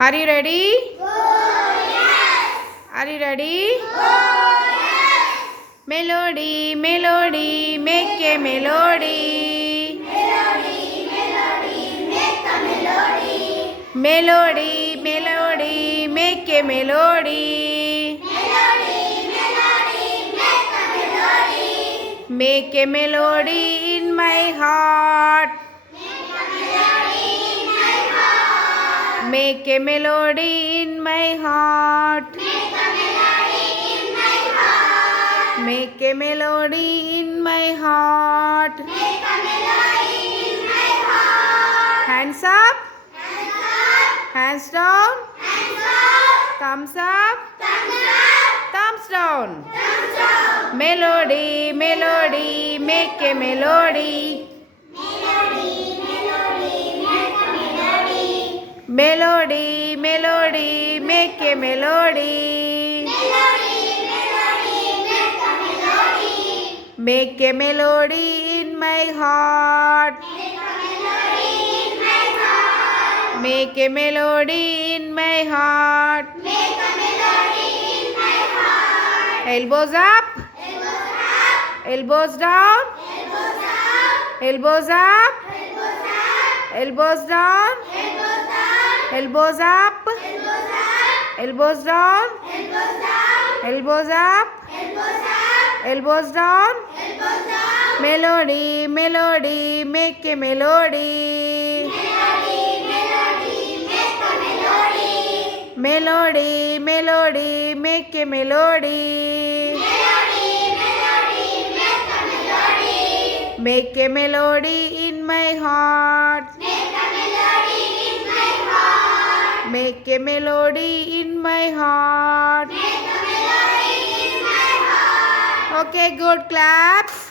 Are you ready? Oh, yes. Are you ready? Oh, yes. Melody, melody, make a melody. Melody, melody, make a melody. Melody, melody, make a melody. Melody, melody, make a melody. Make a melody in my heart. Make a melody in my heart. Make a melody in my heart. Make a melody in my Make a melody in my heart. heart. Make a melody in my heart. Hands up, Hands up, hands down, hands up, thumbs up, thumbs up, thumbs down. thumbs down. Melody, melody, make a melody. Melody, melody, make a melody. Melody, melody, make a melody. Melody, melody, make a melody. Make a melody in my heart. Make a melody in my heart. Make a melody in my heart. Make a melody in my heart. Elbows up, Elbows up, elbows down, elbows up, elbows up, elbows up, elbows down, elbows down, elbows up, elbows up, elbows down, elbows up, elbows up, elbows up, elbows down. elbows down. Melody, melody, make a melody. Melody, melody, make a melody. Melody, melody, make a melody. Melody, melody, make a melody. Make a melody in my heart. Make a melody in my heart. Make a melody in my heart. Make a melody in my heart. Okay, good claps.